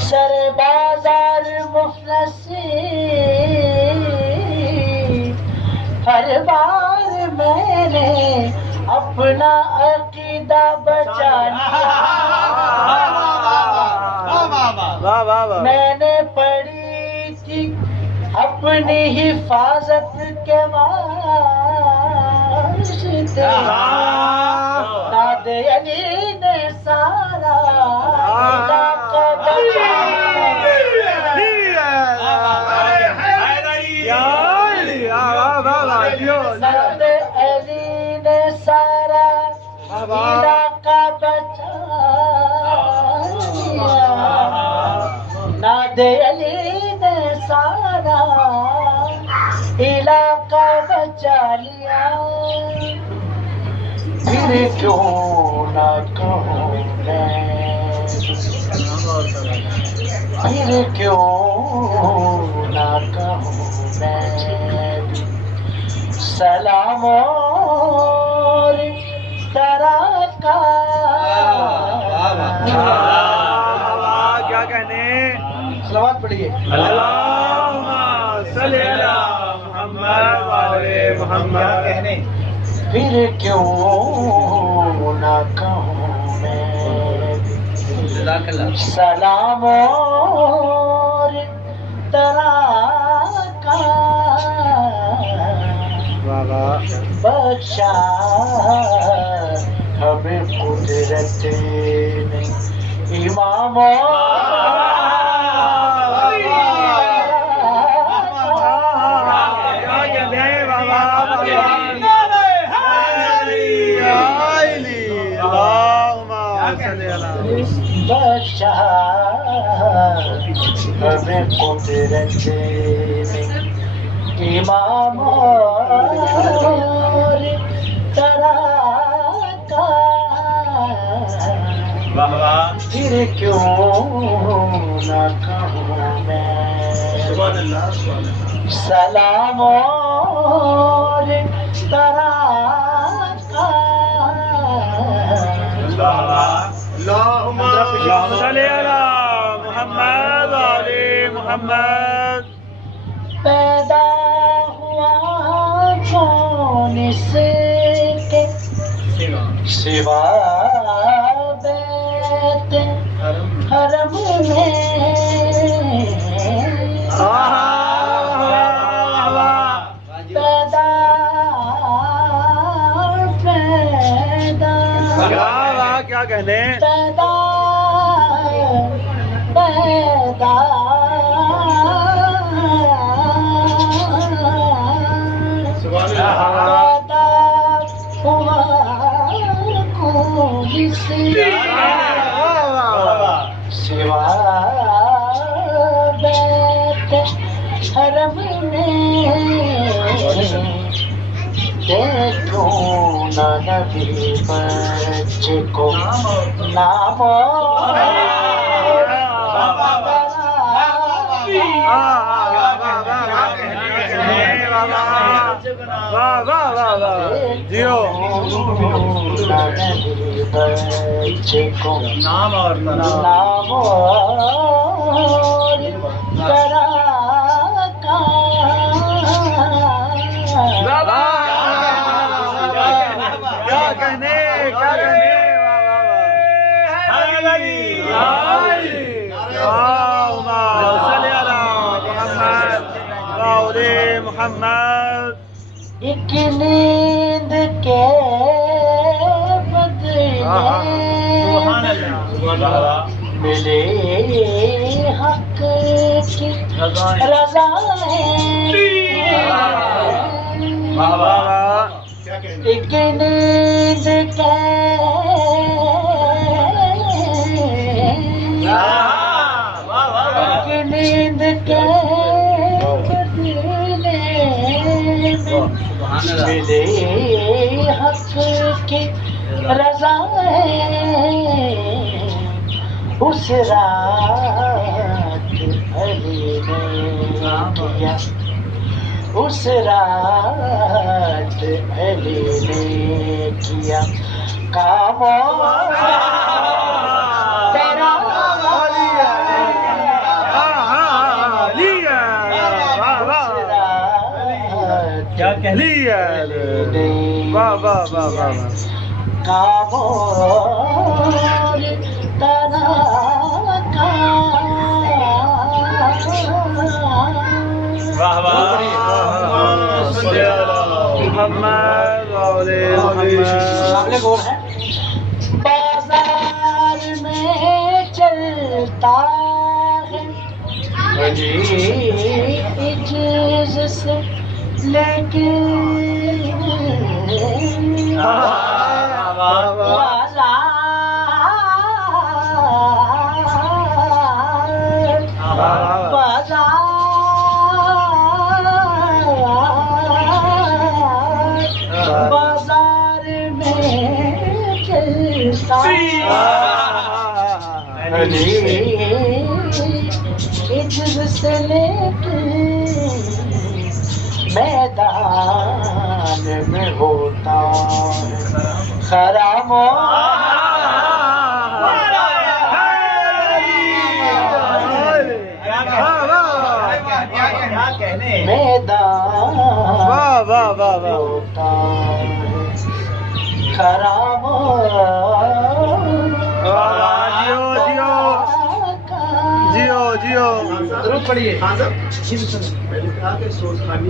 سر بازار مفلسی ہر بار میں نے اپنا عقیدہ بچا لیا میں نے پڑھی تھی اپنی حفاظت کے واسطے داد علی نے سارا علاقہ بچا داد علی نے سارا علاقہ بچا لیا داد علی نے سارا علاقہ بچا لیا پھر کیوں نہ کہوں میں پھر کیوں نہ کہوں میں سلام اور طرح کا کیا کہنے سلوات پڑھیے اللہم صلی علی محمد وعلی محمد کہنے پھر کیوں نہ کہوں میں سلام اور طرح کا بخشا ہمیں قدرت نے امام بخشا ہمیں قدرت نے امام اور طرح کا پھر کیوں نہ کہوں میں سلام اور طرح کا اللہم صلی علی محمد وعلی محمد پیدا ہوا کون اس کے سوا بیت حرم میں کیا کہنے پیدا پیدا پیدا ہوا کون سوا بیت حرم میں دیکھو نہ نبی بچے کو نام بچے کو نام اور نام طرح کا کیا کہنے کیا کہنے محمد ایک نیند کے بدلے ملے حق کی رضا ہے ایک نیند کے بدلے ملے حق کی رضا ہے اس رات علی نے کیا اس رات علی نے کیا کام تیرا کیا کہہ لیا واہ واہ واہ واہ کام تیرا واہ واہ محمد سامنے گول ہے بازار میں چلتا ہے عجز سے لیکن بازار میں چلتا عجز سے لیکن میدان میں ہوتا خرام میدان ہوتا خرام جیو جیو ضرور پڑھیے